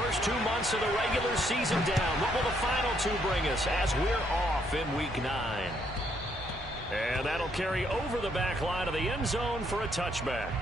first 2 months of the regular season down. What will the final two bring us as we're off in Week 9? And that'll carry over the back line of the end zone for a touchback.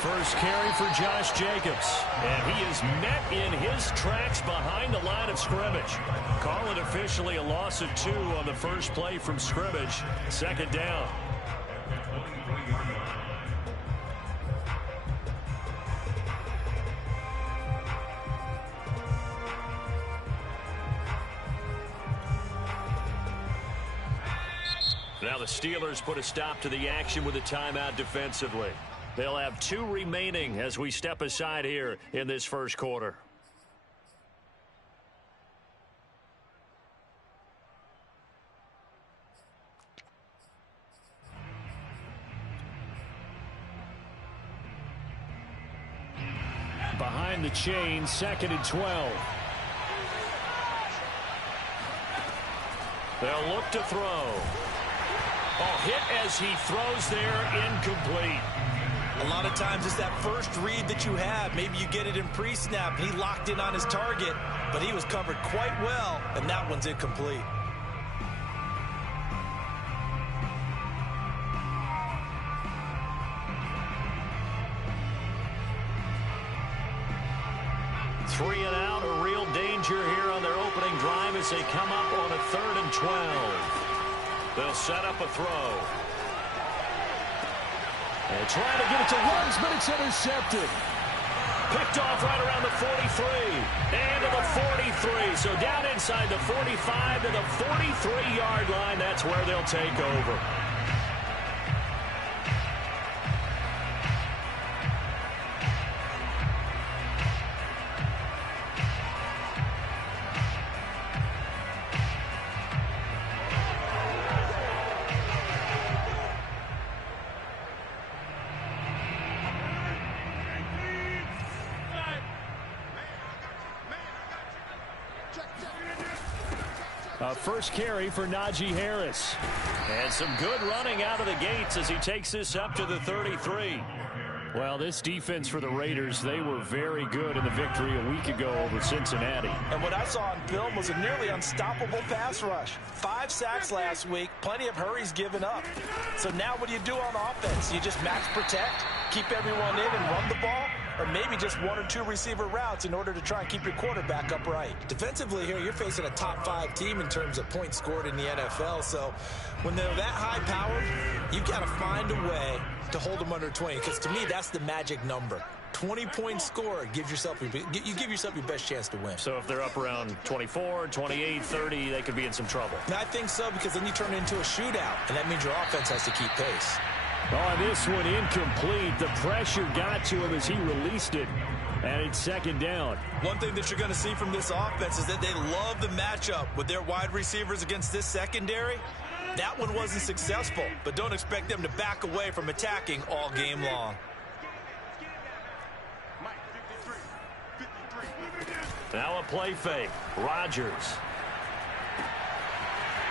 First carry for Josh Jacobs. And he is met in his tracks behind the line of scrimmage. Call it officially a loss of 2 on the first play from scrimmage. Second down. Now the Steelers put a stop to the action with a timeout defensively. They'll have 2 remaining as we step aside here in this first quarter. Behind the chain, 2nd and 12. They'll look to throw. Oh, hit as he throws there, incomplete. A lot of times it's that first read that you have. Maybe you get it in pre-snap, and he locked in on his target, but he was covered quite well, and that one's incomplete. Three and out, a real danger here on their opening drive as they come up on a 3rd and 12. They'll set up a throw. And trying to get it to Ruggs, but it's intercepted. Picked off right around the 43. And to the 43. So down inside the 45 to the 43-yard line. That's where they'll take over. First carry for Najee Harris. And some good running out of the gates as he takes this up to the 33. Well, this defense for the Raiders, they were very good in the victory a week ago over Cincinnati. And what I saw on film was a nearly unstoppable pass rush. 5 sacks last week, plenty of hurries given up. So now what do you do on offense? You just max protect, keep everyone in and run the ball? Or maybe just 1 or 2 receiver routes in order to try and keep your quarterback upright. Defensively here, you're facing a top 5 team in terms of points scored in the NFL. So when they're that high powered, you've got to find a way to hold them under 20. Because to me, that's the magic number. 20 points scored, you give yourself your best chance to win. So if they're up around 24, 28, 30, they could be in some trouble. And I think so, because then you turn it into a shootout, and that means your offense has to keep pace. Oh, this one incomplete. The pressure got to him as he released it. And it's 2nd down. One thing that you're going to see from this offense is that they love the matchup with their wide receivers against this secondary. That one wasn't successful, but don't expect them to back away from attacking all game long. Now a play fake. Rodgers.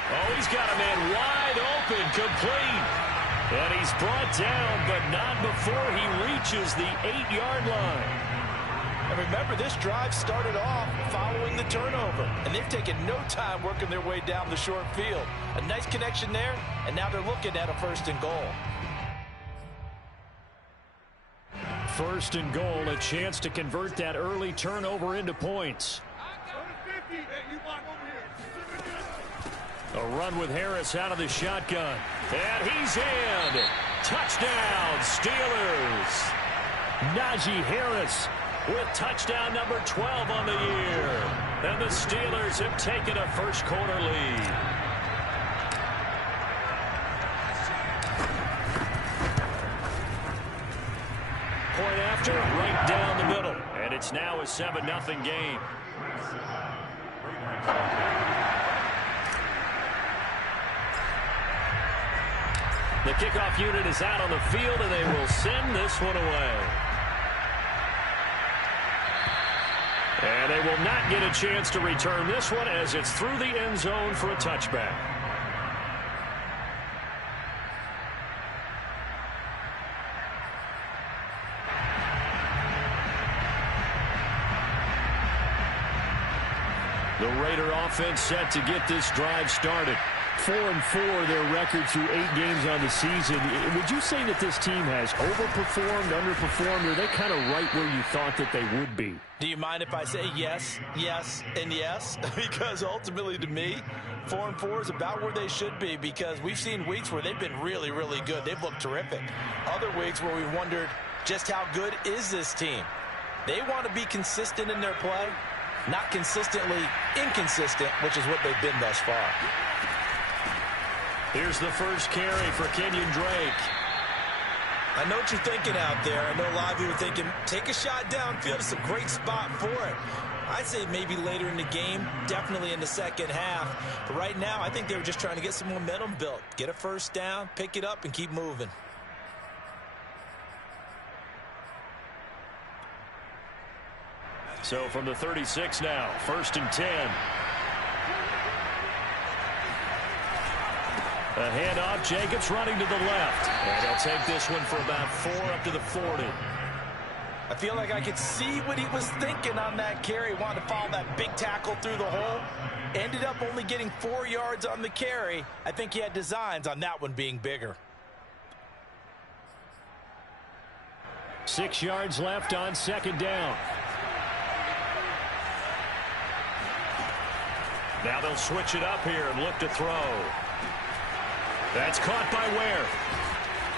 Oh, he's got a man wide open, complete. And he's brought down, but not before he reaches the 8-yard line. And remember, this drive started off following the turnover. And they've taken no time working their way down the short field. A nice connection there, and now they're looking at a 1st and goal. 1st and goal, a chance to convert that early turnover into points. A run with Harris out of the shotgun. And he's in. Touchdown, Steelers. Najee Harris with touchdown number 12 on the year. And the Steelers have taken a first quarter lead. Point after, right down the middle. And it's now a 7-0 game. The kickoff unit is out on the field, and they will send this one away. And they will not get a chance to return this one as it's through the end zone for a touchback. The Raider offense set to get this drive started. 4-4 their record through 8 games on the season. Would you say that this team has overperformed, underperformed, or are they kind of right where you thought that they would be? Do you mind if I say yes, yes, and yes? Because ultimately to me, 4-4 is about where they should be, because we've seen weeks where they've been really, really good. They've looked terrific. Other weeks where we wondered just how good is this team. They want to be consistent in their play, not consistently inconsistent, which is what they've been thus far. Here's the first carry for Kenyon Drake. I know what you're thinking out there. I know a lot of you are thinking, take a shot downfield. It's a great spot for it. I'd say maybe later in the game, definitely in the second half. But right now, I think they were just trying to get some momentum built. Get a first down, pick it up, and keep moving. So from the 36 now, 1st and 10. A handoff, Jacobs running to the left. And he'll take this one for about 4 up to the 40. I feel like I could see what he was thinking on that carry. Wanted to follow that big tackle through the hole. Ended up only getting 4 yards on the carry. I think he had designs on that one being bigger. 6 yards left on 2nd down. Now they'll switch it up here and look to throw. That's caught by Ware.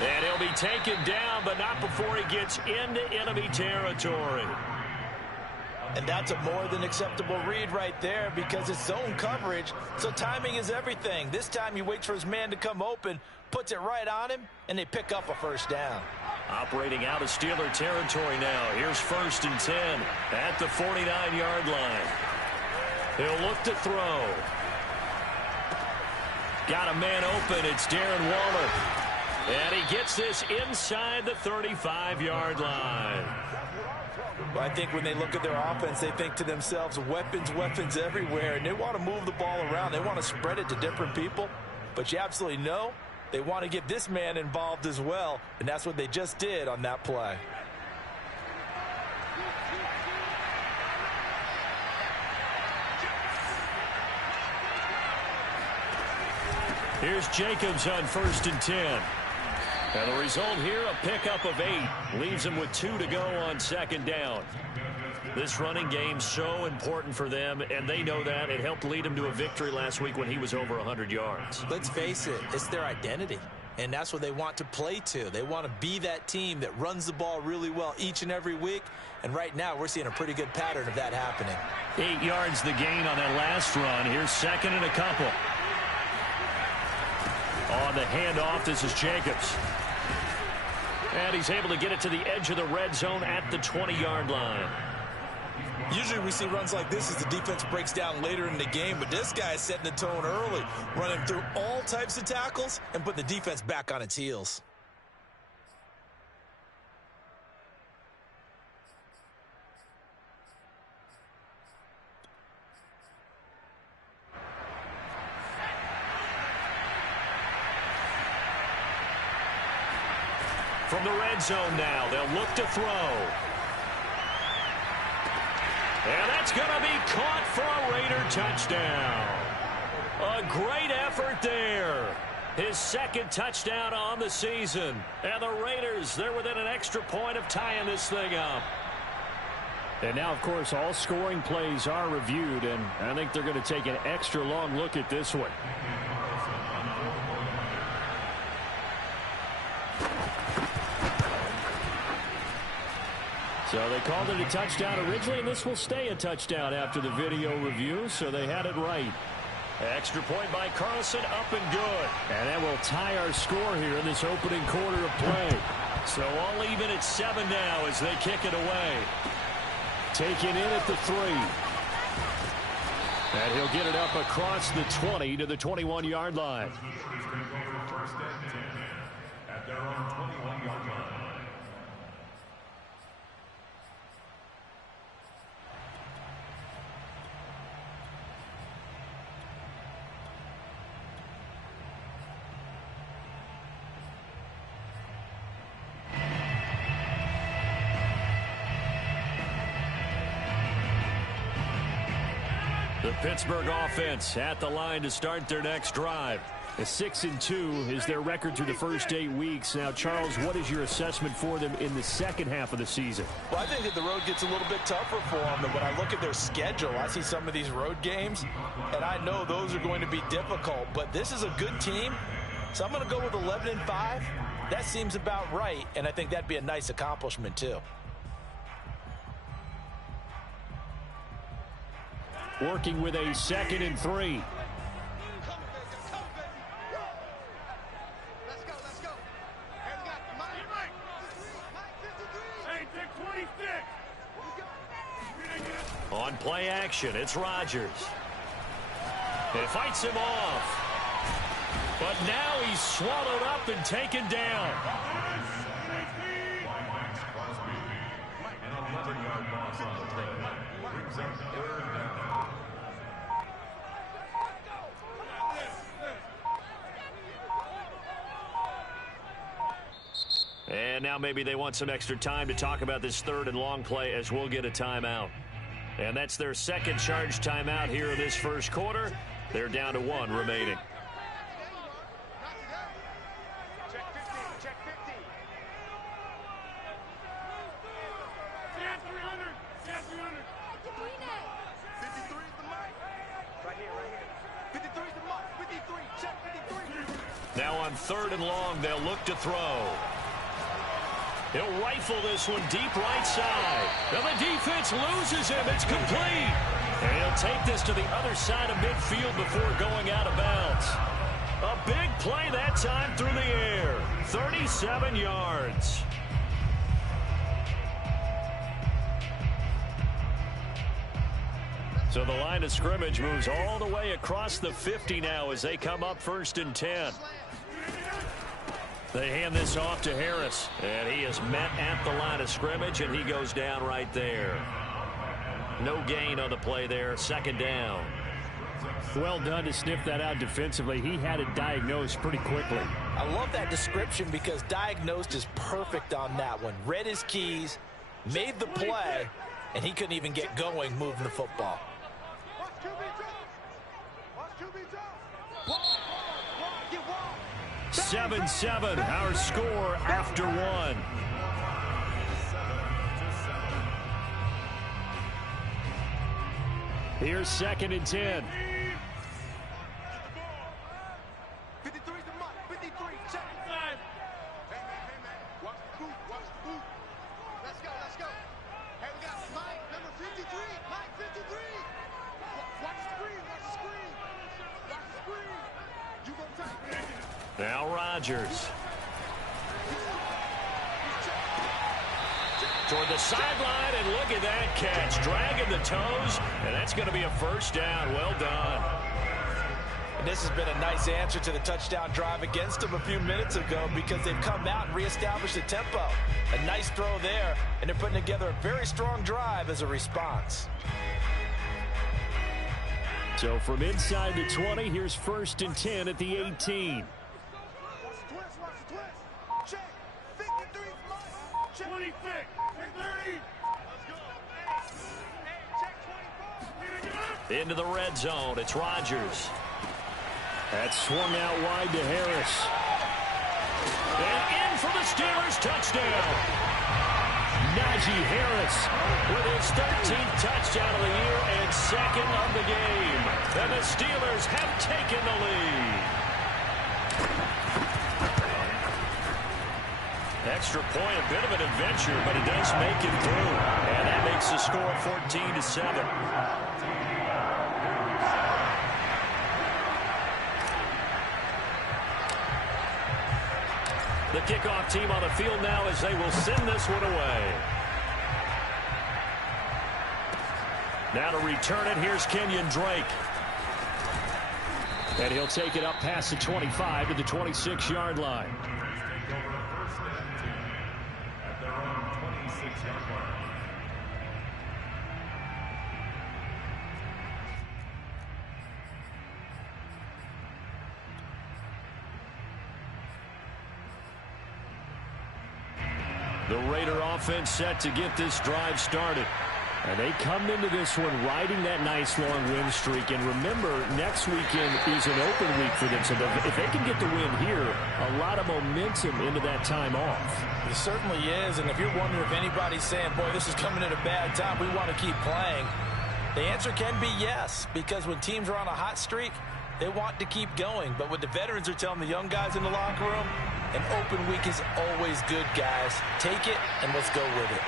And he'll be taken down, but not before he gets into enemy territory. And that's a more than acceptable read right there, because it's zone coverage, so timing is everything. This time he waits for his man to come open, puts it right on him, and they pick up a first down. Operating out of Steeler territory now. Here's 1st and 10 at the 49-yard line. He'll look to throw. Got a man open. It's Darren Waller. And he gets this inside the 35-yard line. Well, I think when they look at their offense, they think to themselves, weapons, weapons everywhere. And they want to move the ball around. They want to spread it to different people. But you absolutely know they want to get this man involved as well. And that's what they just did on that play. Here's Jacobs on 1st and 10. And the result here, a pickup of 8. Leaves him with 2 to go on 2nd down. This running game so important for them, and they know that. It helped lead them to a victory last week when he was over 100 yards. Let's face it, it's their identity. And that's what they want to play to. They want to be that team that runs the ball really well each and every week. And right now, we're seeing a pretty good pattern of that happening. 8 yards the gain on that last run. Here's 2nd and a couple. On the handoff, this is Jacobs. And he's able to get it to the edge of the red zone at the 20-yard line. Usually we see runs like this as the defense breaks down later in the game, but this guy is setting the tone early, running through all types of tackles and putting the defense back on its heels. From the red zone now, they'll look to throw. And that's going to be caught for a Raider touchdown. A great effort there. His 2nd touchdown on the season. And the Raiders, they're within an extra point of tying this thing up. And now, of course, all scoring plays are reviewed, and I think they're going to take an extra long look at this one. So they called it a touchdown originally, and this will stay a touchdown after the video review, so they had it right. Extra point by Carlson, up and good. And that will tie our score here in this opening quarter of play. So all even at 7 now as they kick it away. Taken in at the 3. And he'll get it up across the 20 to the 21-yard line. At their own 21-yard line. The Pittsburgh offense at the line to start their next drive. A 6-2 is their record through the first 8 weeks. Now, Charles, what is your assessment for them in the second half of the season? Well, I think that the road gets a little bit tougher for them. But when I look at their schedule, I see some of these road games, and I know those are going to be difficult. But this is a good team, so I'm going to go with 11-5. That seems about right, and I think that'd be a nice accomplishment, too. Working with a 2nd and 3. On play action, it's Rodgers. It fights him off. But now he's swallowed up and taken down. And now maybe they want some extra time to talk about this 3rd and long play as we'll get a timeout. And that's their second charge timeout here in this first quarter. They're down to 1 remaining. Now on 3rd and long, they'll look to throw. He'll rifle this one deep right side. Now the defense loses him. It's complete. And he'll take this to the other side of midfield before going out of bounds. A big play that time through the air. 37 yards. So the line of scrimmage moves all the way across the 50 now as they come up 1st and 10. They hand this off to Harris, and he is met at the line of scrimmage, and he goes down right there. No gain on the play there, 2nd down. Well done to sniff that out defensively. He had it diagnosed pretty quickly. I love that description because diagnosed is perfect on that one. Read his keys, made the play, and he couldn't even get going moving the football. 7-7, our score after 1. Here's 2nd and 10. 53 's the mark. 53, check. Hey, man. Watch the boot. Let's go. Hey, we got Mike, number 53. Mike, 53. Watch the screen. You gonna take. Now Rodgers. Toward the sideline, and look at that catch. Dragging the toes, and that's going to be a 1st down. Well done. And this has been a nice answer to the touchdown drive against them a few minutes ago because they've come out and reestablished the tempo. A nice throw there, and they're putting together a very strong drive as a response. So from inside the 20, here's 1st and 10 at the 18. Watch the twist. Check. 53 Mike. Check. 25. 30. Let's go. Check 24. Into the red zone. It's Rodgers. That swung out wide to Harris. And in for the Steelers touchdown. Najee Harris with his 13th touchdown of the year and 2nd of the game. And the Steelers have taken the lead. Extra point, a bit of an adventure, but he does make it through. And that makes the score 14-7. The kickoff team on the field now as they will send this one away. Now to return it, here's Kenyon Drake. And he'll take it up past the 25 to the 26-yard line. At their own 26-yard line. The Raider offense set to get this drive started. And they come into this one riding that nice long win streak. And remember, next weekend is an open week for them. So if they can get the win here, a lot of momentum into that time off. It certainly is. And if you're wondering if anybody's saying, boy, this is coming at a bad time, we want to keep playing, the answer can be yes. Because when teams are on a hot streak, they want to keep going. But what the veterans are telling the young guys in the locker room, an open week is always good, guys. Take it, and let's go with it.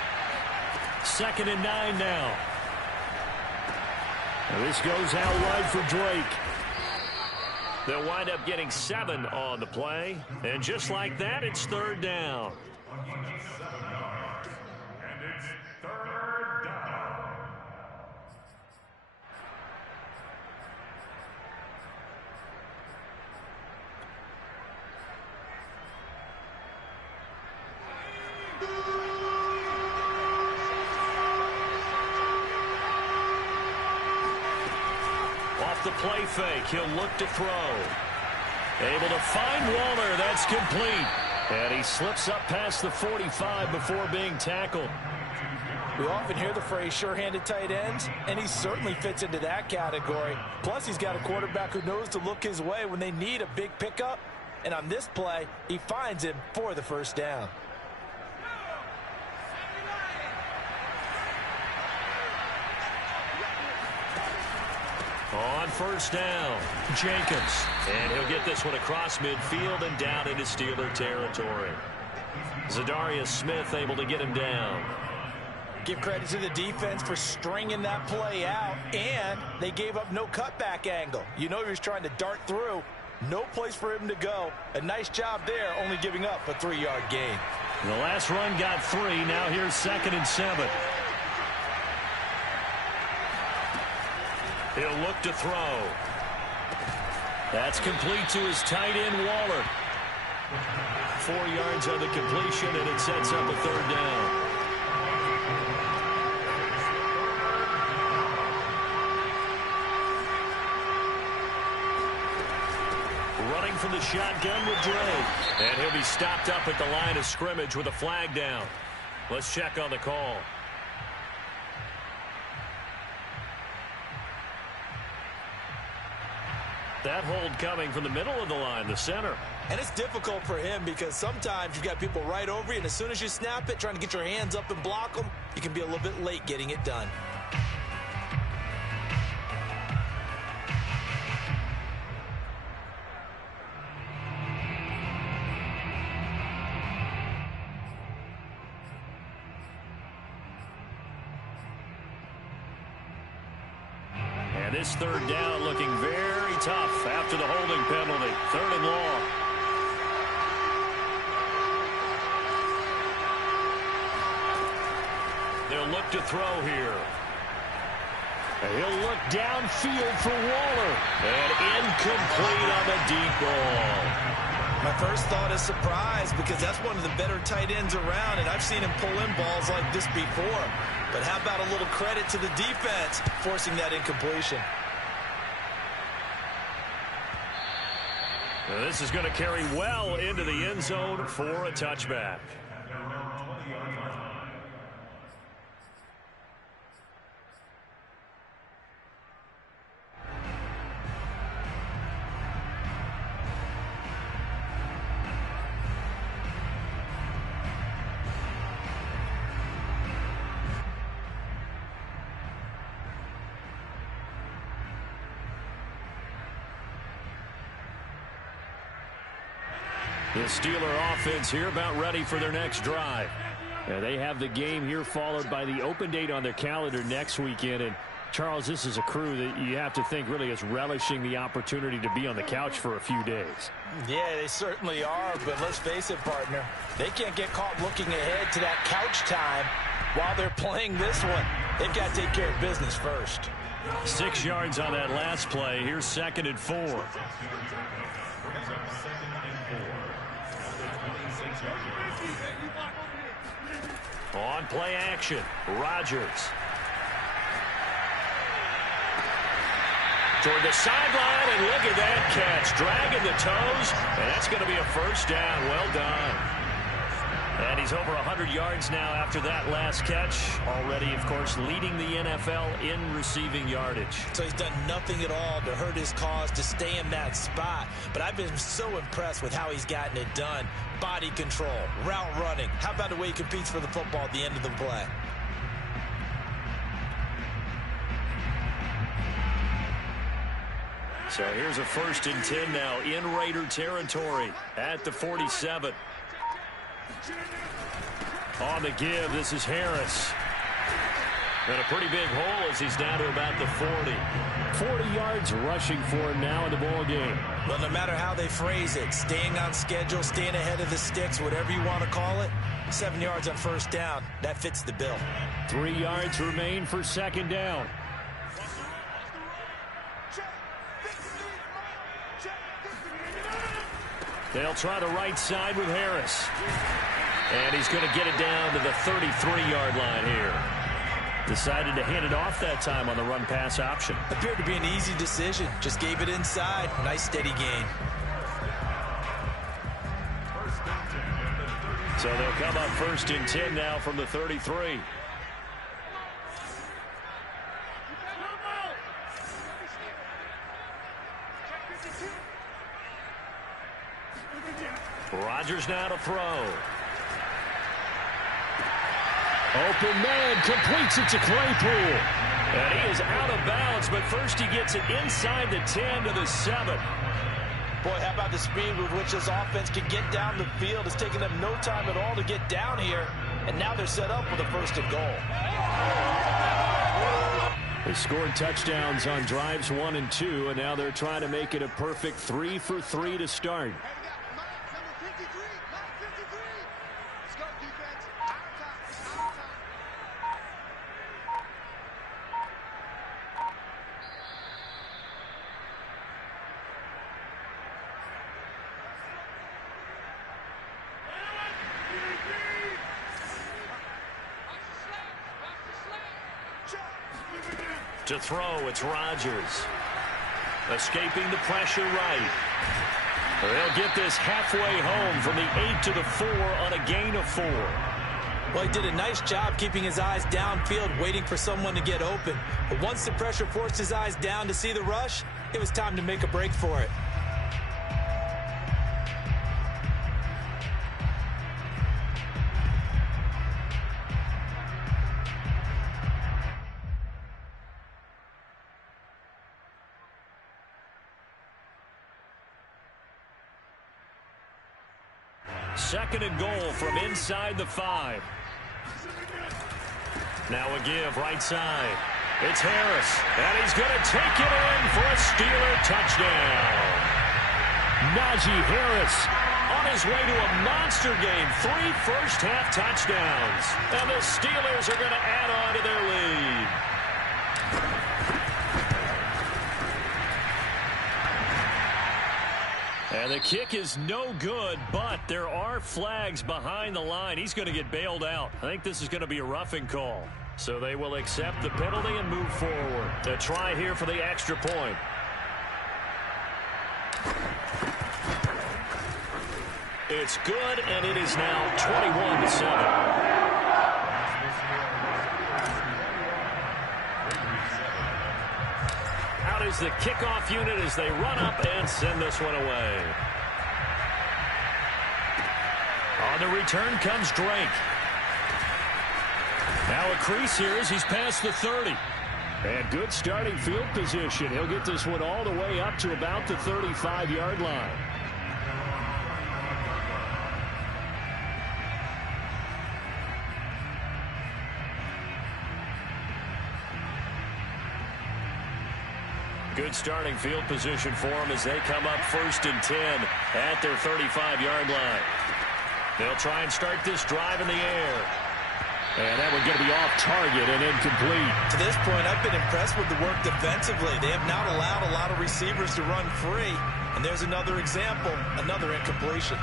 2nd and 9 now. And this goes out wide for Drake. They'll wind up getting 7 on the play. And just like that, it's 3rd down. And it's 3rd down. Off the play fake, he'll look to throw. Able to find Waller, that's complete. And he slips up past the 45 before being tackled. We often hear the phrase sure-handed tight ends, and he certainly fits into that category. Plus, he's got a quarterback who knows to look his way when they need a big pickup. And on this play, he finds him for the 1st down. On 1st down, Jenkins. And he'll get this one across midfield and down into Steeler territory. Zadarius Smith able to get him down. Give credit to the defense for stringing that play out, and they gave up no cutback angle. You know he was trying to dart through. No place for him to go. A nice job there, only giving up a 3-yard gain. The last run got 3. Now here's 2nd and 7. He'll look to throw. That's complete to his tight end, Waller. 4 yards on the completion, and it sets up a 3rd down. Running from the shotgun with Drake. And he'll be stopped up at the line of scrimmage with a flag down. Let's check on the call. That hold coming from the middle of the line, the center. And it's difficult for him because sometimes you've got people right over you, and as soon as you snap it, trying to get your hands up and block them, you can be a little bit late getting it done. And this 3rd down looking very tough after the holding penalty. 3rd and long. They'll look to throw here. And he'll look downfield for Waller. And incomplete on the deep ball. My first thought is surprise because that's one of the better tight ends around, and I've seen him pull in balls like this before. But how about a little credit to the defense forcing that incompletion? Now this is going to carry well into the end zone for a touchback. The Steeler offense here about ready for their next drive. They have the game here followed by the open date on their calendar next weekend. And Charles, this is a crew that you have to think really is relishing the opportunity to be on the couch for a few days. Yeah, they certainly are, but let's face it, partner. They can't get caught looking ahead to that couch time while they're playing this one. They've got to take care of business first. 6 yards on that last play. Here's 2nd and 4. On play action, Rodgers. Toward the sideline, and look at that catch. Dragging the toes, and that's going to be a first down. Well done. And he's over 100 yards now after that last catch. Already, of course, leading the NFL in receiving yardage. So he's done nothing at all to hurt his cause, to stay in that spot. But I've been so impressed with how he's gotten it done. Body control, route running. How about the way he competes for the football at the end of the play? So here's a 1st and 10 now in Raider territory at the 47. On the give, this is Harris. And a pretty big hole as he's down to about the 40. 40 yards rushing for him now in the ball game. Well, no matter how they phrase it, staying on schedule, staying ahead of the sticks, whatever you want to call it, 7 yards on 1st down, that fits the bill. 3 yards remain for 2nd down. They'll try the right side with Harris. And he's going to get it down to the 33-yard line here. Decided to hand it off that time on the run-pass option. Appeared to be an easy decision. Just gave it inside. Nice steady gain. So they'll come up 1st and 10 now from the 33. Rodgers now to throw. Open man, completes it to Claypool. And he is out of bounds, but first he gets it inside the 10 to the 7. Boy, how about the speed with which this offense can get down the field? It's taken them no time at all to get down here, and now they're set up with a 1st and goal. They scored touchdowns on drives 1 and 2, and now they're trying to make it a perfect 3 for 3 to start. To throw, it's Rodgers. Escaping the pressure right. They'll get this halfway home from the 8 to the 4 on a gain of 4. Well, he did a nice job keeping his eyes downfield, waiting for someone to get open. But once the pressure forced his eyes down to see the rush, it was time to make a break for it. Second and goal from inside the 5. Now a give right side. It's Harris, and he's going to take it in for a Steeler touchdown. Najee Harris on his way to a monster game. 3 first-half touchdowns. And the Steelers are going to add on to their lead. And the kick is no good, but there are flags behind the line. He's going to get bailed out. I think this is going to be a roughing call. So they will accept the penalty and move forward. A try here for the extra point. It's good, and it is now 21-7. Is the kickoff unit as they run up and send this one away. On the return comes Drake. Now a crease here as he's past the 30. And good starting field position. He'll get this one all the way up to about the 35-yard line. Good starting field position for them as they come up 1st and 10 at their 35-yard line. They'll try and start this drive in the air. And that would going to be off target and incomplete. To this point, I've been impressed with the work defensively. They have not allowed a lot of receivers to run free. And there's another example, another incompletion.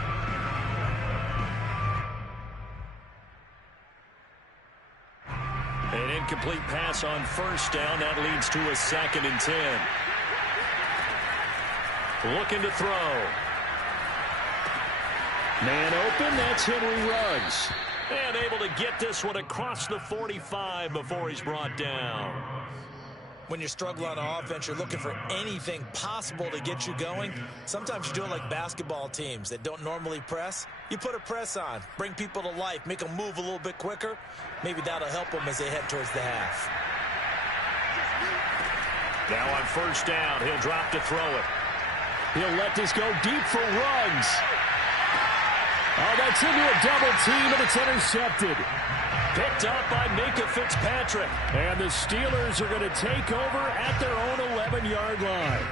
An incomplete pass on first down. That leads to a 2nd and 10. Looking to throw. Man open, that's Henry Ruggs. And able to get this one across the 45 before he's brought down. When you're struggling on offense, you're looking for anything possible to get you going. Sometimes you do it like basketball teams that don't normally press. You put a press on, bring people to life, make them move a little bit quicker. Maybe that'll help them as they head towards the half. Now on first down, he'll drop to throw it. He'll let this go deep for Ruggs. Oh, that's into a double team, and it's intercepted. Picked up by Minka Fitzpatrick. And the Steelers are going to take over at their own 11-yard line.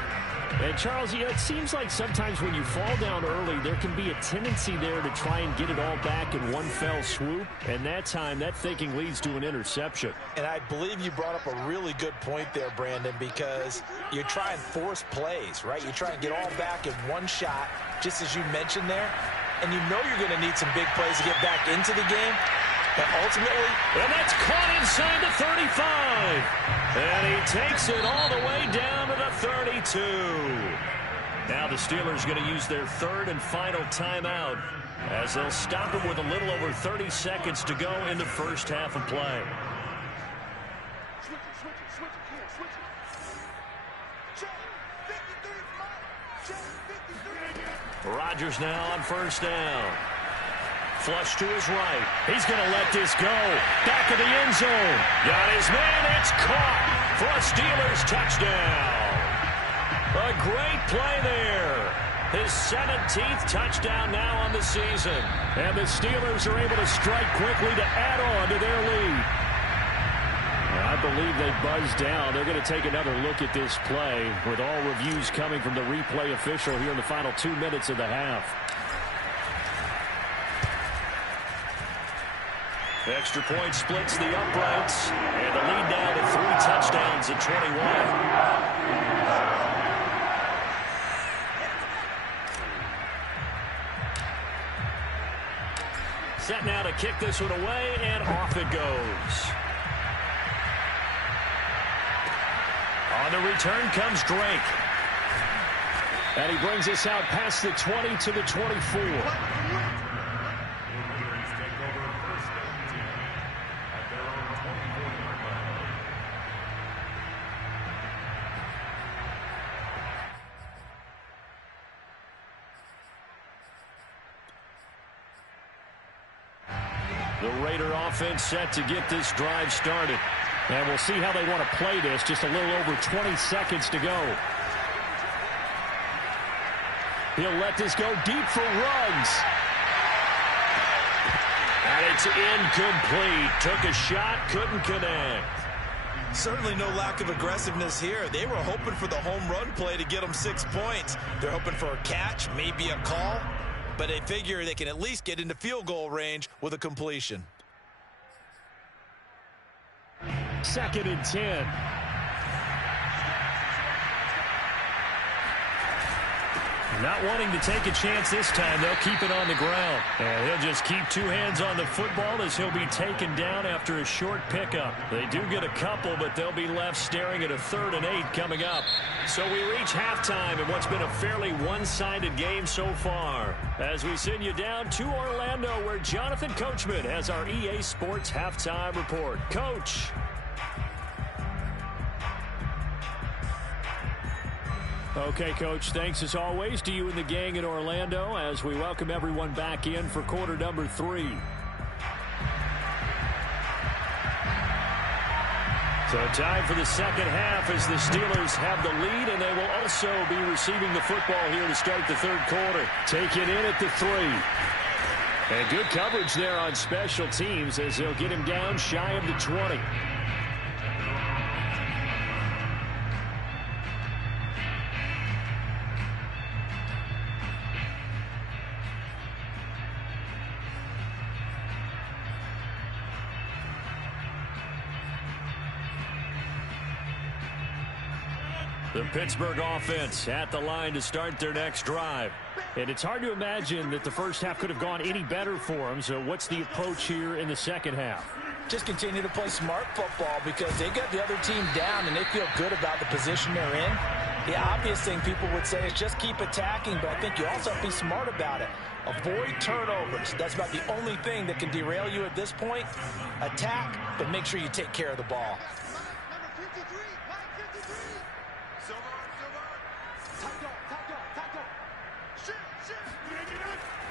And, Charles, it seems like sometimes when you fall down early, there can be a tendency there to try and get it all back in one fell swoop. And that time, that thinking leads to an interception. And I believe you brought up a really good point there, Brandon, because you try and force plays, right? You try and get all back in one shot, just as you mentioned there. And you know you're going to need some big plays to get back into the game. But ultimately, and that's caught inside the 35. And he takes it all the way down to the 32. Now the Steelers are going to use their 3rd and final timeout as they'll stop him with a little over 30 seconds to go in the first half of play. Rodgers now on first down. Flush to his right. He's going to let this go. Back of the end zone. Got his man. It's caught for a Steelers touchdown. A great play there. His 17th touchdown now on the season. And the Steelers are able to strike quickly to add on to their lead. I believe they buzzed down. They're going to take another look at this play with all reviews coming from the replay official here in the final 2 minutes of the half. Extra point splits the uprights, and the lead down to 3 touchdowns at 21. Set now to kick this one away, and off it goes. On the return comes Drake. And he brings us out past the 20 to the 24. The Raider offense set to get this drive started. And we'll see how they want to play this. Just a little over 20 seconds to go. He'll let this go deep for Ruggs. And it's incomplete. Took a shot, couldn't connect. certainly no lack of aggressiveness here. They were hoping for the home run play to get them 6 points. They're hoping for a catch, maybe a call, but they figure they can at least get into field goal range with a completion. 2nd and 10. Not wanting to take a chance this time. They'll keep it on the ground. And he'll just keep 2 hands on the football as he'll be taken down after a short pickup. They do get a couple, but they'll be left staring at a 3rd and 8 coming up. So we reach halftime in what's been a fairly one-sided game so far. As we send you down to Orlando, where Jonathan Coachman has our EA Sports Halftime Report. Coach. Okay, Coach, thanks as always to you and the gang in Orlando as we welcome everyone back in for quarter number 3. So time for the second half as the Steelers have the lead, and they will also be receiving the football here to start the 3rd quarter. Take it in at the 3. And good coverage there on special teams as they'll get him down shy of the 20. The Pittsburgh offense at the line to start their next drive. And it's hard to imagine that the first half could have gone any better for them. So what's the approach here in the second half? Just continue to play smart football because they got the other team down and they feel good about the position they're in. The obvious thing people would say is just keep attacking, but I think you also have to be smart about it. Avoid turnovers. That's about the only thing that can derail you at this point. Attack, but make sure you take care of the ball.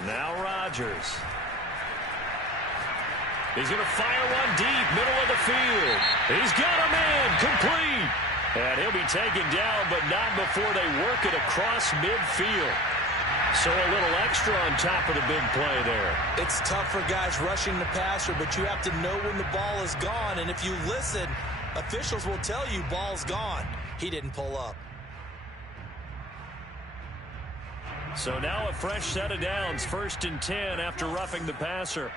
Now Rodgers. He's going to fire one deep, middle of the field. He's got him in, complete. And he'll be taken down, but not before they work it across midfield. So a little extra on top of the big play there. It's tough for guys rushing the passer, but you have to know when the ball is gone. And if you listen, officials will tell you ball's gone. He didn't pull up. So now a fresh set of downs, 1st and 10 after roughing the passer.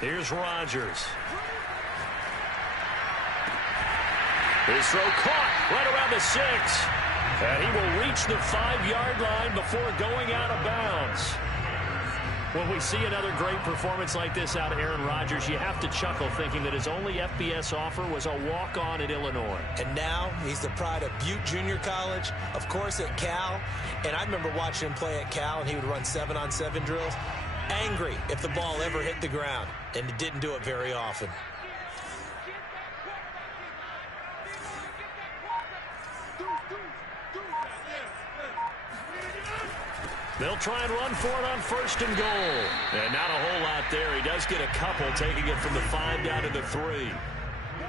Here's Rodgers. His throw caught right around the 6. And he will reach the 5-yard line before going out of bounds. When we see another great performance like this out of Aaron Rodgers, you have to chuckle thinking that his only FBS offer was a walk-on at Illinois. And now he's the pride of Butte Junior College, of course at Cal. And I remember watching him play at Cal, and he would run 7-on-7 drills. Angry if the ball ever hit the ground, and it didn't do it very often. They'll try and run for it on 1st and goal. And not a whole lot there. He does get a couple, taking it from the 5 down to the 3.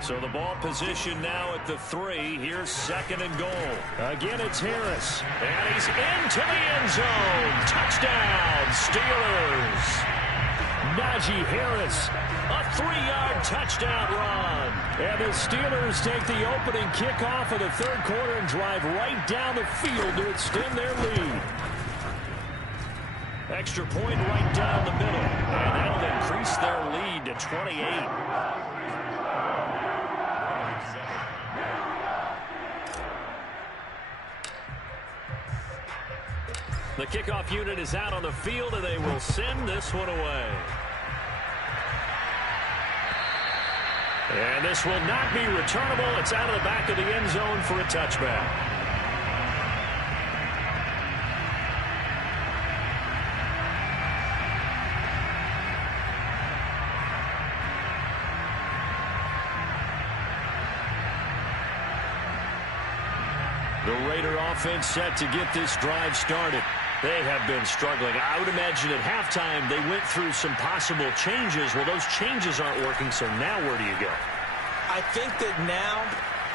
So the ball position now at the 3. Here's 2nd and goal. Again, it's Harris. And he's into the end zone. Touchdown, Steelers. Najee Harris, a 3-yard touchdown run. And the Steelers take the opening kickoff of the 3rd quarter and drive right down the field to extend their lead. Extra point right down the middle. And that'll increase their lead to 28. The kickoff unit is out on the field, and they will send this one away. And this will not be returnable. It's out of the back of the end zone for a touchback. The Raider offense set to get this drive started. They have been struggling. I would imagine at halftime they went through some possible changes. Well, those changes aren't working, so now where do you go? I think that now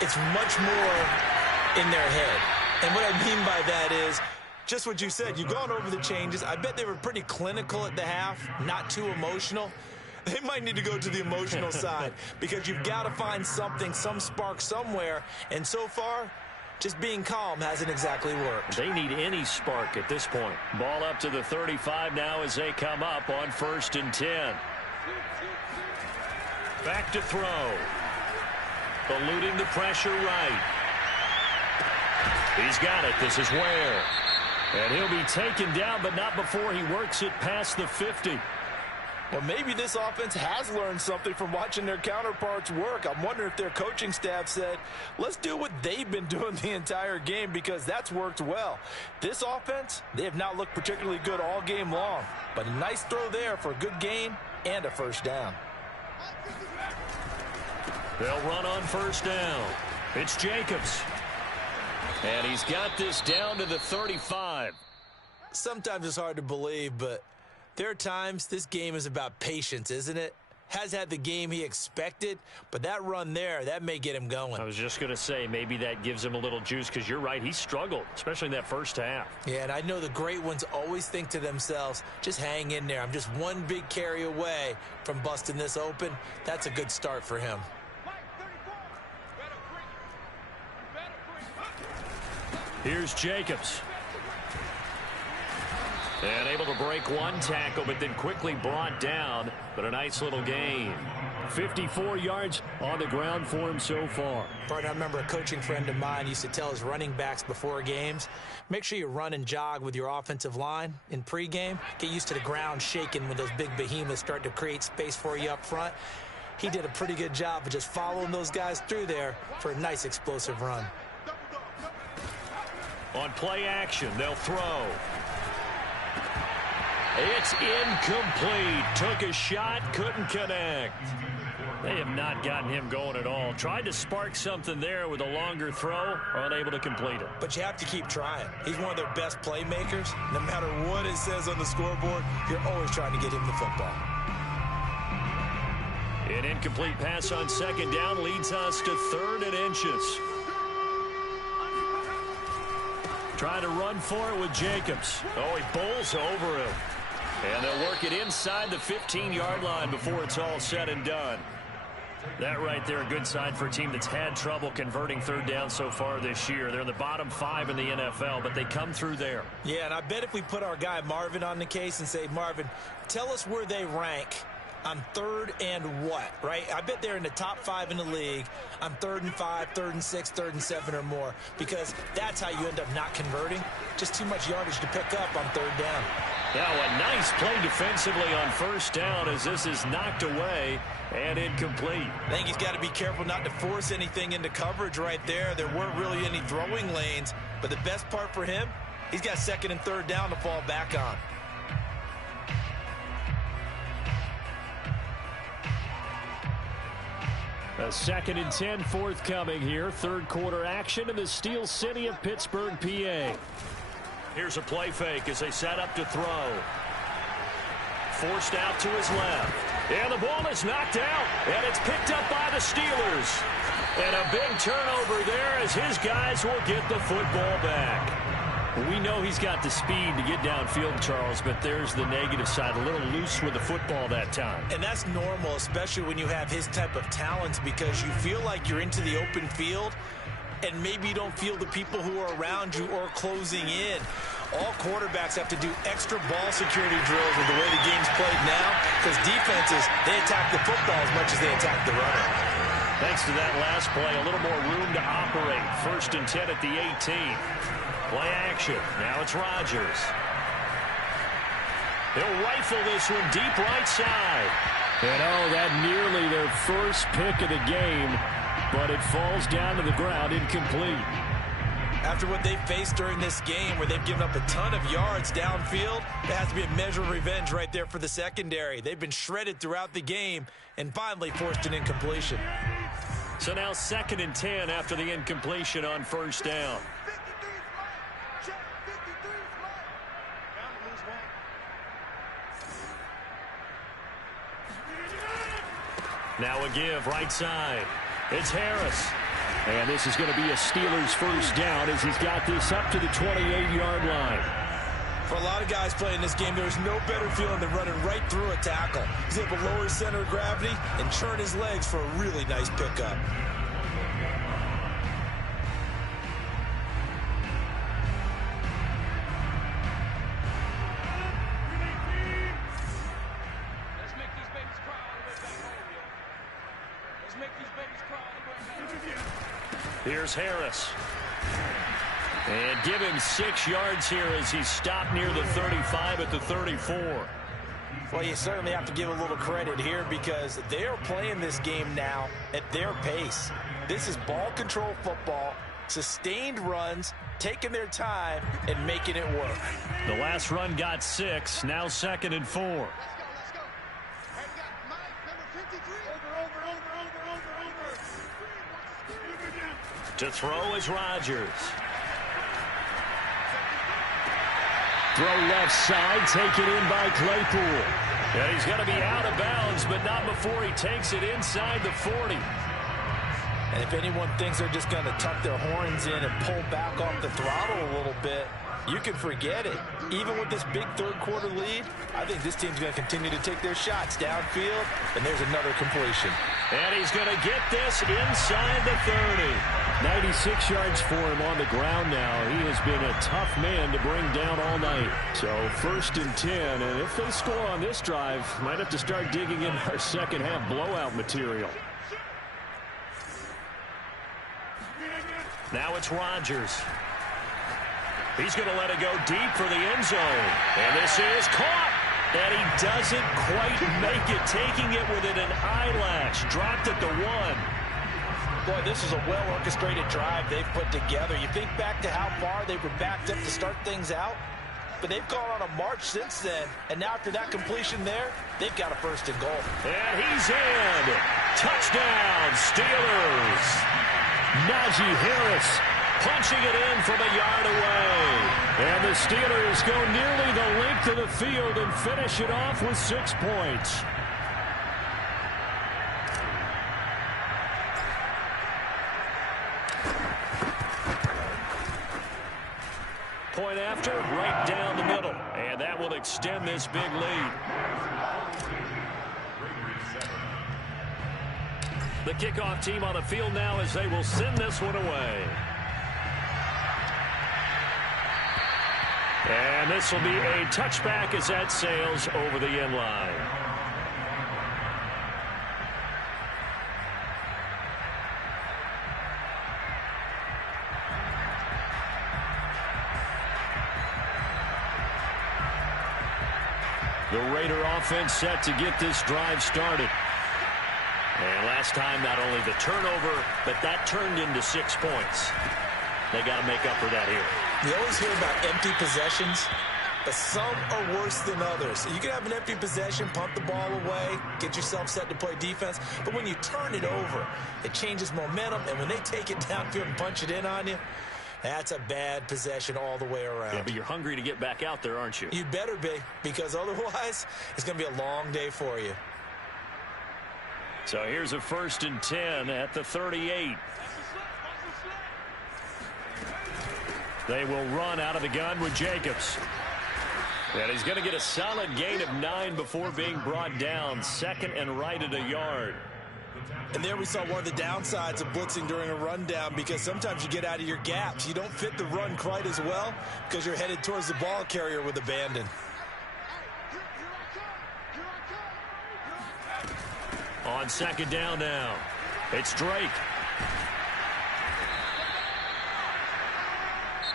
it's much more in their head. And what I mean by that is just what you said. You've gone over the changes. I bet they were pretty clinical at the half, not too emotional. They might need to go to the emotional side because you've got to find something, some spark somewhere. And so far, just being calm hasn't exactly worked. They need any spark at this point. Ball up to the 35 now as they come up on 1st and 10. Back to throw. Eluding the pressure right. He's got it. This is Ware. And he'll be taken down, but not before he works it past the 50. Well, maybe this offense has learned something from watching their counterparts work. I'm wondering if their coaching staff said, let's do what they've been doing the entire game because that's worked well. This offense, they have not looked particularly good all game long. But a nice throw there for a good gain and a 1st down. They'll run on 1st down. It's Jacobs. And he's got this down to the 35. Sometimes it's hard to believe, but there are times this game is about patience, isn't it? Has had the game he expected, but that run there, that may get him going. I was just going to say maybe that gives him a little juice because you're right, he struggled, especially in that 1st half. Yeah, and I know the great ones always think to themselves, just hang in there. I'm just one big carry away from busting this open. That's a good start for him. Here's Jacobs. And able to break one tackle, but then quickly brought down. But a nice little gain. 54 yards on the ground for him so far. Partner, I remember a coaching friend of mine used to tell his running backs before games, make sure you run and jog with your offensive line in pregame. Get used to the ground shaking when those big behemoths start to create space for you up front. He did a pretty good job of just following those guys through there for a nice explosive run. On play action, they'll throw. It's incomplete. Took a shot, couldn't connect. They have not gotten him going at all. Tried to spark something there with a longer throw, unable to complete it. But you have to keep trying. He's one of their best playmakers. No matter what it says on the scoreboard, you're always trying to get him the football. An incomplete pass on second down leads us to 3rd and inches. Trying to run for it with Jacobs. Oh, he bowls over him. And they'll work it inside the 15-yard line before it's all said and done. That right there, a good sign for a team that's had trouble converting 3rd down so far this year. They're in the bottom 5 in the NFL, but they come through there. Yeah, and I bet if we put our guy Marvin on the case and say, Marvin, tell us where they rank on 3rd and what, right? I bet they're in the top 5 in the league on 3rd and 5, 3rd and 6, 3rd and 7 or more, because that's how you end up not converting. Just too much yardage to pick up on 3rd down. Now a nice play defensively on 1st down as this is knocked away and incomplete. I think he's got to be careful not to force anything into coverage right there. There weren't really any throwing lanes, but the best part for him, he's got 2nd and 3rd down to fall back on. A 2nd and 10 forthcoming here. 3rd quarter action in the Steel City of Pittsburgh, PA. Here's a play fake as they set up to throw. Forced out to his left. And the ball is knocked out. And it's picked up by the Steelers. And a big turnover there as his guys will get the football back. We know he's got the speed to get downfield, Charles, but there's the negative side. A little loose with the football that time. And that's normal, especially when you have his type of talents, because you feel like you're into the open field and maybe you don't feel the people who are around you or closing in. All quarterbacks have to do extra ball security drills with the way the game's played now, because defenses, they attack the football as much as they attack the runner. Thanks to that last play, a little more room to operate. 1st and 10 at the 18. Play action. Now it's Rodgers. He'll rifle this one deep right side. And oh, that nearly their first pick of the game, but it falls down to the ground incomplete. After what they've faced during this game where they've given up a ton of yards downfield, there has to be a measure of revenge right there for the secondary. They've been shredded throughout the game and finally forced an incompletion. So now 2nd and 10 after the incompletion on 1st down. Now a give right side. It's Harris. And this is going to be a Steelers 1st down as he's got this up to the 28-yard line. For a lot of guys playing this game, there's no better feeling than running right through a tackle. He's able to lower his center of gravity and churn his legs for a really nice pickup. Here's Harris. And give him 6 yards here as he's stopped near the 35 at the 34. Well, you certainly have to give a little credit here because they are playing this game now at their pace. This is ball control football, sustained runs, taking their time, and making it work. The last run got 6, now 2nd and 4. Let's go. Hey, we got Mike, number 53. Over. To throw is Rodgers. Throw left side, taken in by Claypool. And he's going to be out of bounds, but not before he takes it inside the 40. And if anyone thinks they're just going to tuck their horns in and pull back off the throttle a little bit, You can forget it. Even with this big third-quarter lead, I think this team's going to continue to take their shots downfield, and there's another completion. And he's going to get this inside the 30. 96 yards for him on the ground now. He has been a tough man to bring down all night. So 1st and 10, and if they score on this drive, might have to start digging in our second half blowout material. Now it's Rodgers. He's going to let it go deep for the end zone. And this is caught. And he doesn't quite make it, taking it within an eyelash. Dropped at the 1. Boy, this is a well-orchestrated drive they've put together. You think back to how far they were backed up to start things out, but they've gone on a march since then. And now after that completion there, they've got a 1st and goal. And he's in. Touchdown, Steelers. Najee Harris punching it in from a yard away. And the Steelers go nearly the length of the field and finish it off with 6 points. Point after, right down the middle. And that will extend this big lead. The kickoff team on the field now as they will send this one away. And this will be a touchback as that sails over the end line. The Raider offense set to get this drive started. And last time, not only the turnover, but that turned into 6 points. They got to make up for that here. You always hear about empty possessions, but some are worse than others. You can have an empty possession, pump the ball away, get yourself set to play defense, but when you turn it over, it changes momentum, and when they take it downfield and punch it in on you, that's a bad possession all the way around. Yeah, but you're hungry to get back out there, aren't you? You'd better be, because otherwise, it's going to be a long day for you. So here's a 1st and 10 at the 38. They will run out of the gun with Jacobs. And he's going to get a solid gain of 9 before being brought down. 2nd and right at a yard. And there we saw one of the downsides of blitzing during a rundown, because sometimes you get out of your gaps. You don't fit the run quite as well because you're headed towards the ball carrier with abandon. On 2nd down now, it's Drake.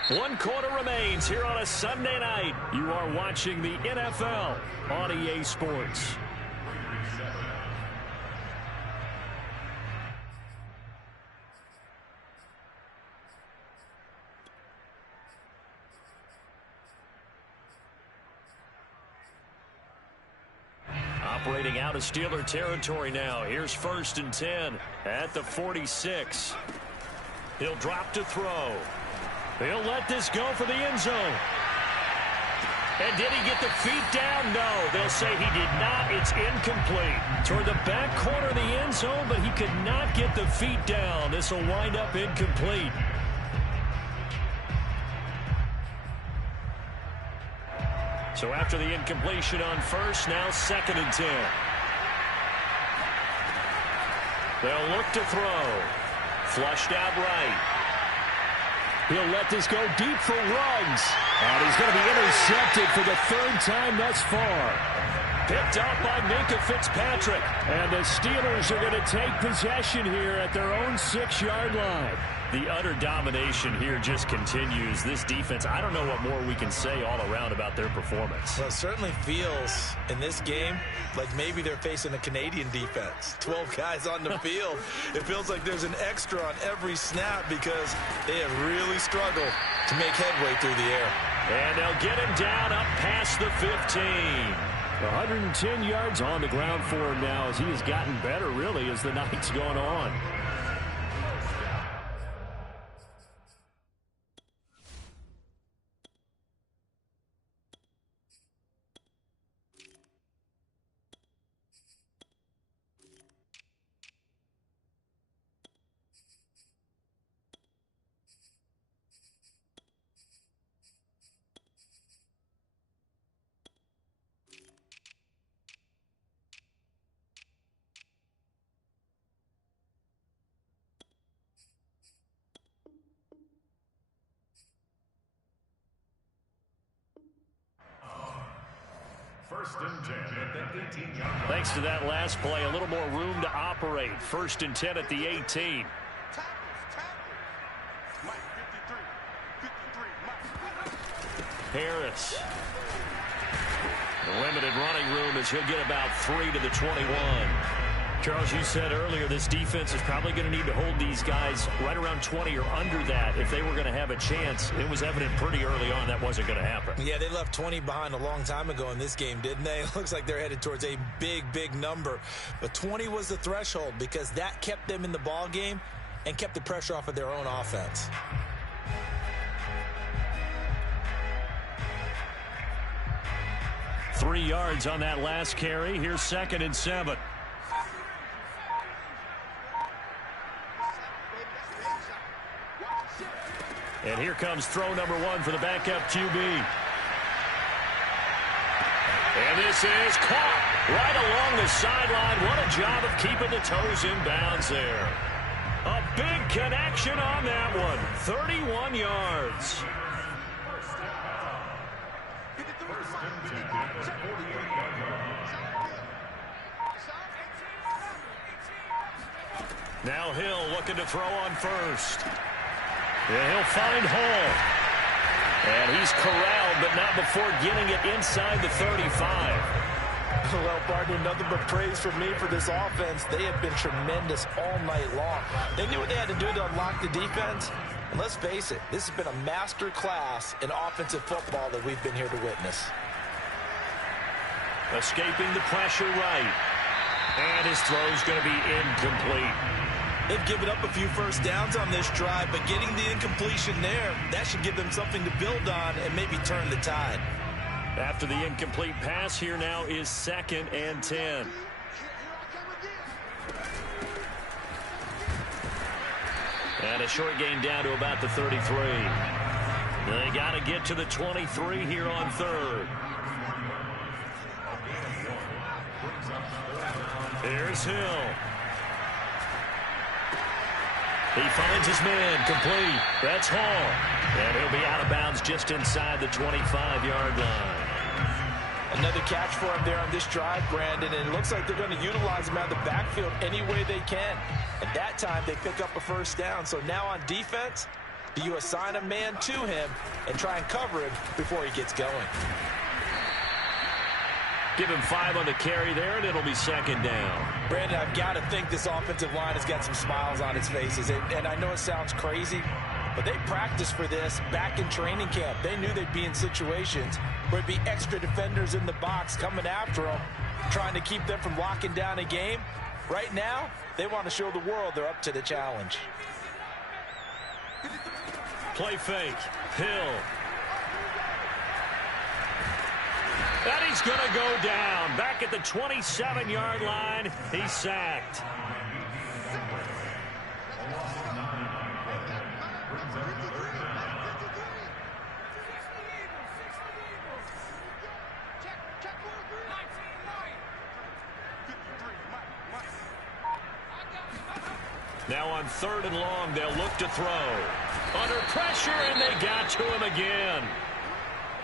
1 quarter remains here on a Sunday night. You are watching the NFL on EA Sports. Operating out of Steeler territory now. Here's 1st and 10 at the 46. He'll drop to throw. He'll let this go for the end zone. And did he get the feet down? No, they'll say he did not. It's incomplete. Toward the back corner of the end zone, but he could not get the feet down. This will wind up incomplete. So after the incompletion on 1st, now 2nd and 10. They'll look to throw. Flushed out right. He'll let this go deep for Ruggs. And he's going to be intercepted for the 3rd time thus far. Picked up by Minka Fitzpatrick. And the Steelers are going to take possession here at their own 6-yard line. The utter domination here just continues. This defense, I don't know what more we can say all around about their performance. Well, it certainly feels in this game like maybe they're facing a Canadian defense. 12 guys on the field. It feels like there's an extra on every snap because they have really struggled to make headway through the air. And they'll get him down up past the 15. 110 yards on the ground for him now as he has gotten better, really, as the night's gone on. First and 10 at the 18-yard line. Thanks to that last play, a little more room to operate. First and 10 at the 18. Tackles. Mike, 53, Mike. Harris. The limited running room as he'll get about 3 to the 21. Charles, you said earlier this defense is probably going to need to hold these guys right around 20 or under that if they were going to have a chance. It was evident pretty early on that wasn't going to happen. Yeah, they left 20 behind a long time ago in this game, didn't they? It looks like they're headed towards a big number. But 20 was the threshold because that kept them in the ball game and kept the pressure off of their own offense. Three yards on that last carry. Here's 2nd and 7. And here comes throw number 1 for the backup QB. And this is caught right along the sideline. What a job of keeping the toes in bounds there. A big connection on that one. 31 yards. Now Hill looking to throw on first. And he'll find Hall. And he's corralled, but not before getting it inside the 35. Well, partner, nothing but praise from me for this offense. They have been tremendous all night long. They knew what they had to do to unlock the defense. And let's face it, this has been a master class in offensive football that we've been here to witness. Escaping the pressure right. And his throw's going to be incomplete. They've given up a few first downs on this drive, but getting the incompletion there, that should give them something to build on and maybe turn the tide. After the incomplete pass, here now is 2nd and 10. And a short gain down to about the 33. They got to get to the 23 here on 3rd. Here's Hill. He finds his man, complete. That's Hall. And he'll be out of bounds just inside the 25-yard line. Another catch for him there on this drive, Brandon, and it looks like they're going to utilize him out of the backfield any way they can. At that time, they pick up a first down. So now on defense, do you assign a man to him and try and cover him before he gets going? Give him 5 on the carry there, and it'll be 2nd down. Brandon, I've got to think this offensive line has got some smiles on its faces. And I know it sounds crazy, but they practiced for this back in training camp. They knew they'd be in situations where there'd be extra defenders in the box coming after them, trying to keep them from locking down a game. Right now, they want to show the world they're up to the challenge. Play fake. Hill. And he's going to go down. Back at the 27-yard line. He's sacked. Now on 3rd and long, they'll look to throw. Under pressure, and they got to him again.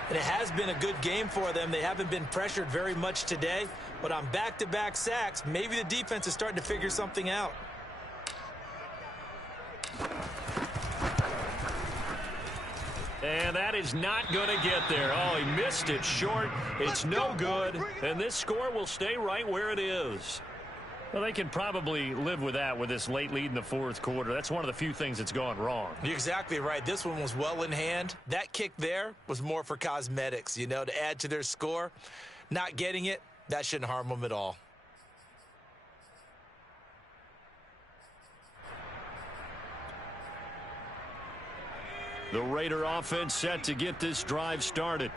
And it has been a good game for them. They haven't been pressured very much today, but on back-to-back sacks, maybe the defense is starting to figure something out. And that is not going to get there. Oh, he missed it short. It's no good, and this score will stay right where it is. Well, they can probably live with that with this late lead in the 4th quarter. That's one of the few things that's gone wrong. You're exactly right. This one was well in hand. That kick there was more for cosmetics, you know, to add to their score. Not getting it, that shouldn't harm them at all. The Raider offense set to get this drive started.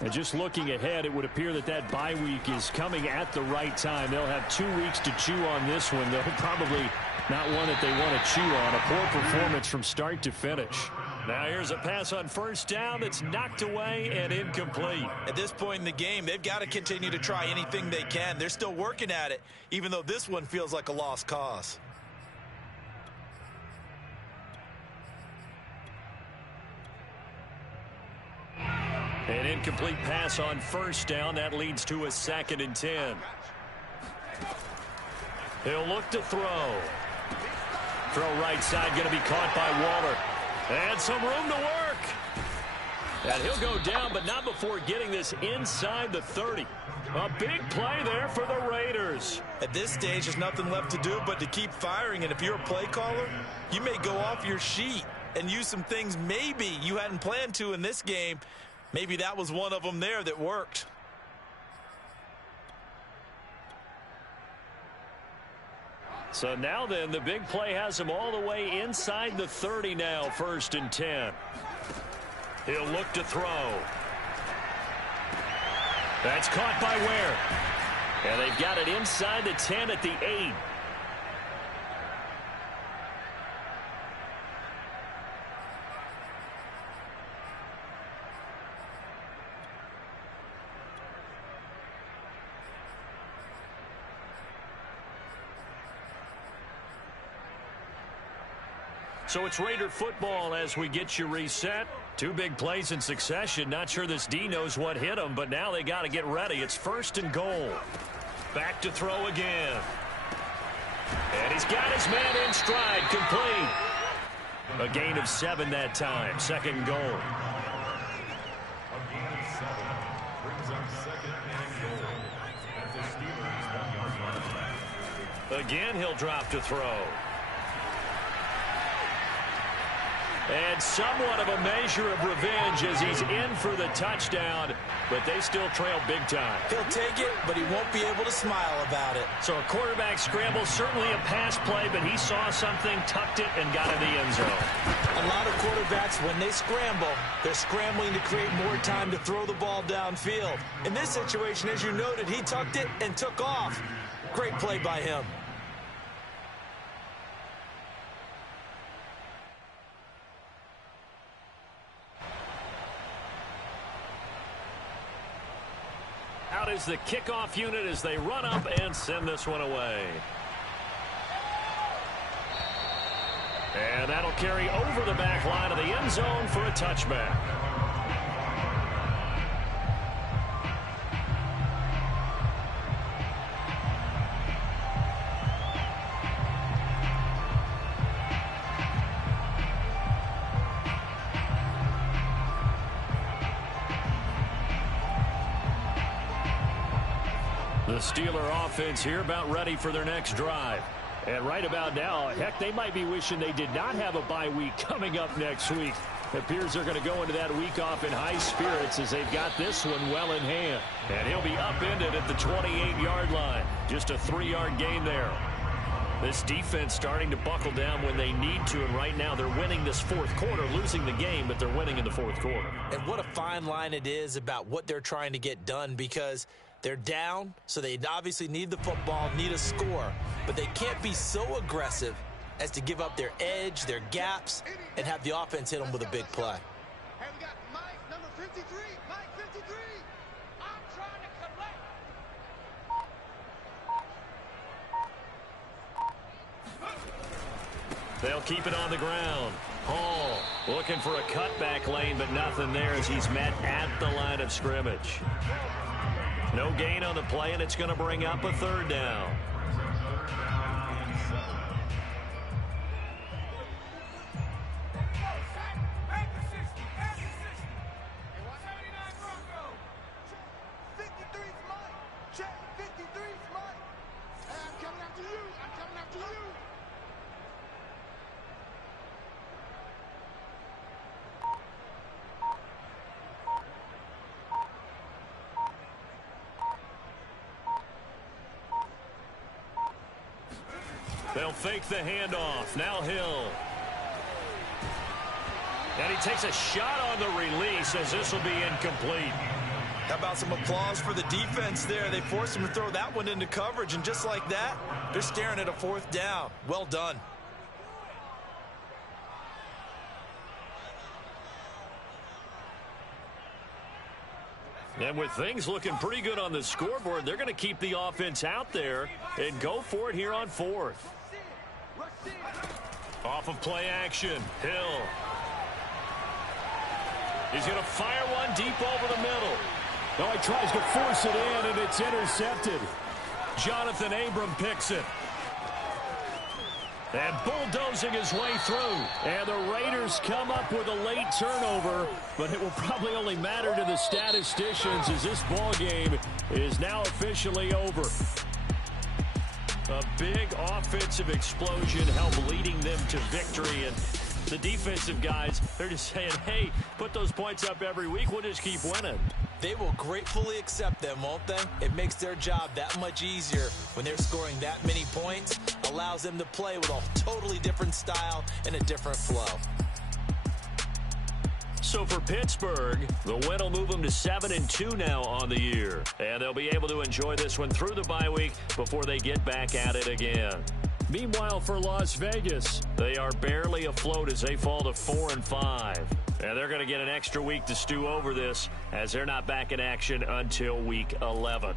And just looking ahead, it would appear that that bye week is coming at the right time. They'll have 2 weeks to chew on this one, though probably not one that they want to chew on. A poor performance from start to finish. Now here's a pass on 1st down that's knocked away and incomplete. At this point in the game, they've got to continue to try anything they can. They're still working at it, even though this one feels like a lost cause. An incomplete pass on first down. That leads to a 2nd and 10. He'll look to throw. Throw right side, going to be caught by Waller. And some room to work. And he'll go down, but not before getting this inside the 30. A big play there for the Raiders. At this stage, there's nothing left to do but to keep firing. And if you're a play caller, you may go off your sheet and use some things maybe you hadn't planned to in this game. Maybe that was one of them there that worked. So now then, the big play has him all the way inside the 30 now, 1st and 10. He'll look to throw. That's caught by Ware. And they've got it inside the 10 at the 8. So it's Raider football as we get you reset. 2 big plays in succession. Not sure this D knows what hit him, but now they got to get ready. It's 1st and goal. Back to throw again. And he's got his man in stride, complete. A gain of 7 that time. 2nd and goal. A gain of 7 brings up 2nd and goal. At the Steelers' 1-yard line. Again, he'll drop to throw. And somewhat of a measure of revenge as he's in for the touchdown, but they still trail big time. He'll take it, but he won't be able to smile about it. So a quarterback scramble, certainly a pass play, but he saw something, tucked it, and got in the end zone. A lot of quarterbacks, when they scramble, they're scrambling to create more time to throw the ball downfield. In this situation, as you noted, he tucked it and took off. Great play by him. Out is the kickoff unit as they run up and send this one away. And that'll carry over the back line of the end zone for a touchback. The Steeler offense here about ready for their next drive. And right about now, heck, they might be wishing they did not have a bye week coming up next week. It appears they're going to go into that week off in high spirits as they've got this one well in hand. And he'll be upended at the 28-yard line. Just a 3-yard gain there. This defense starting to buckle down when they need to, and right now they're winning this 4th quarter, losing the game, but they're winning in the 4th quarter. And what a fine line it is about what they're trying to get done, because they're down, so they obviously need the football, need a score, but they can't be so aggressive as to give up their edge, their gaps, and have the offense hit them with a big play. Hey, we got Mike, number 53. Mike, 53. I'm trying to collect. They'll keep it on the ground. Hall looking for a cutback lane, but nothing there as he's met at the line of scrimmage. No gain on the play, and it's going to bring up a 3rd down. They'll fake the handoff. Now Hill. And he takes a shot on the release as this will be incomplete. How about some applause for the defense there? They forced him to throw that one into coverage, and just like that, they're staring at a 4th down. Well done. And with things looking pretty good on the scoreboard, they're going to keep the offense out there and go for it here on 4th. Off of play action, Hill. He's going to fire one deep over the middle. No, he tries to force it in, and it's intercepted. Jonathan Abram picks it. And bulldozing his way through. And the Raiders come up with a late turnover, but it will probably only matter to the statisticians as this ball game is now officially over. A big offensive explosion helped leading them to victory. And the defensive guys, they're just saying, hey, put those points up every week. We'll just keep winning. They will gratefully accept them, won't they? It makes their job that much easier when they're scoring that many points. Allows them to play with a totally different style and a different flow. So for Pittsburgh, the win will move them to 7-2 now on the year. And they'll be able to enjoy this one through the bye week before they get back at it again. Meanwhile, for Las Vegas, they are barely afloat as they fall to 4-5. And they're going to get an extra week to stew over this as they're not back in action until week 11.